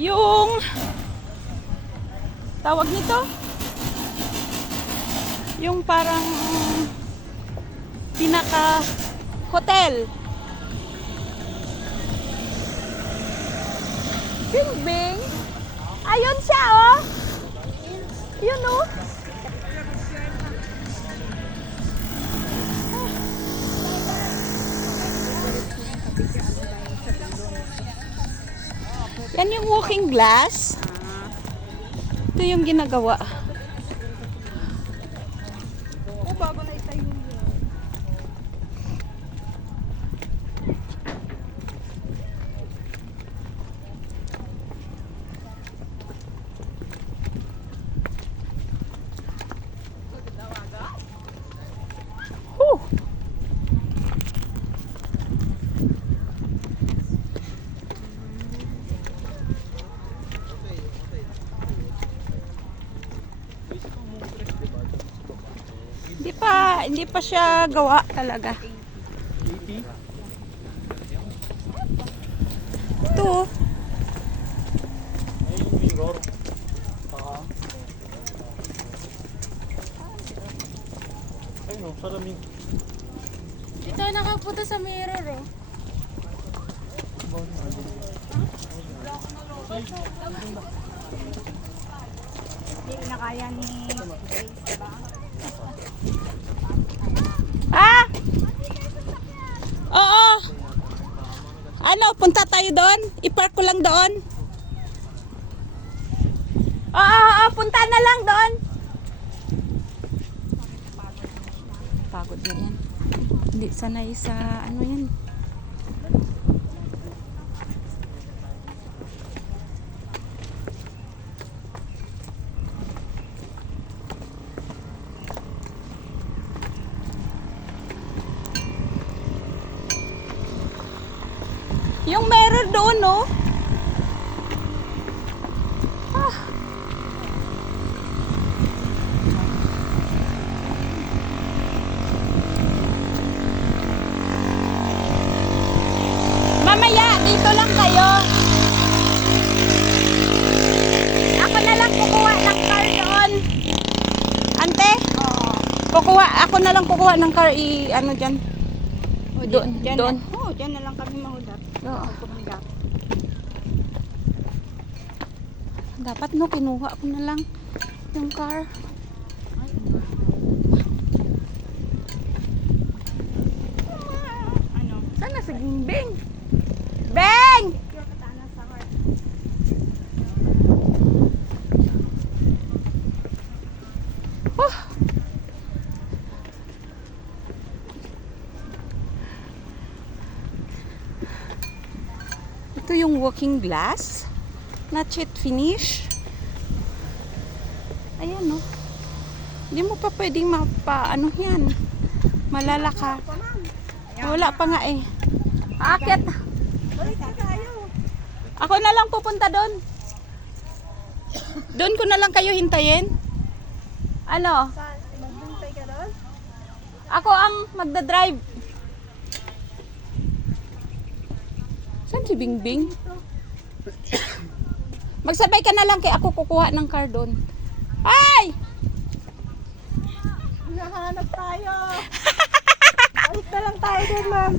yung tawag nito, yung parang pinaka hotel. Bing Bing, ayun siya oh, yun oh. Yan yung walking glass. Ito yung ginagawa. Oh, bago na itayo yun. Whew. Hindi pa siya gawa talaga. Ito. Ayun, salaming. Hindi tayo nakapunta sa mirror oh. Hindi na kaya ni Grace ba? Ah! Oo. Ano, punta tayo doon? I-park ko lang doon. Oo, punta na lang doon. Pagod na yan. Hindi sanay sa ano yan. Yung mirror doon, no? Ah. Mamaya, dito lang kayo. Ako na lang kukuha ng car doon. Ante? Ako na lang kukuha ng car ano dyan. Doon. Doon. Oo, dyan na lang kami mahudap. Oo. Kumagap. Dapat no, kinuha ko na lang yung car. Ano? Sana si Bing? Bing! Oh. Ito yung walking glass. Not yet finish. Ayan no. Hindi mo pa pwedeng ano yan. Malalaka. Wala pa nga eh. Aakyat. Balik na tayo. Ako na lang pupunta doon. Doon ko na lang kayo hintayin. Ano? Magbintay ka doon? Ako ang magdadrive. Saan si Bingbing? Magsabay ka na lang kay ako kukuha ng car doon. Ay! Nahanap tayo. Balik na lang tayo doon, ma'am.